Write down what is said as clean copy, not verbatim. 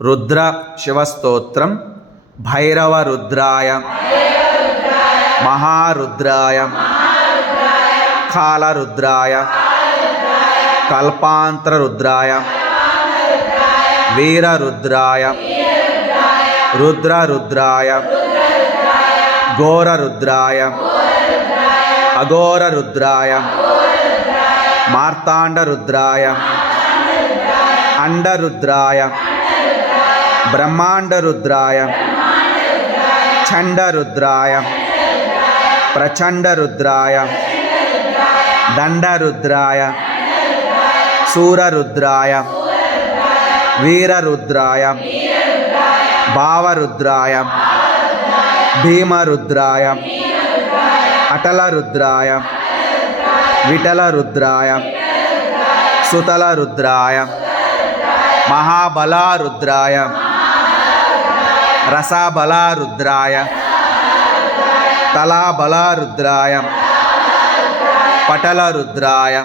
రుద్ర శివస్తోత్రం. భైరవ రుద్రాయ, మహారుద్రాయ, కాలరుద్రాయ, కల్పాంతర రుద్రాయ, వీరరుద్రాయ, రుద్రరుద్రాయ, ఘోరరుద్రాయ, అఘోరరుద్రాయ, మార్తాండరుద్రాయ, అండరుద్రాయ, బ్రహ్మాండరుద్రాయ, చండరుద్రాయ, ప్రచండరుద్రాయ, దండరుద్రాయ, శూరరుద్రాయ, వీరరుద్రాయ, భావరుద్రాయ, భీమరుద్రాయ, అటలరుద్రాయ, విఠలరుద్రాయ, సుతలరుద్రాయ, మహాబలారుద్రాయ, రసబలారుద్రాయ, తలాబలారుద్రాయ, పటలరుద్రాయ,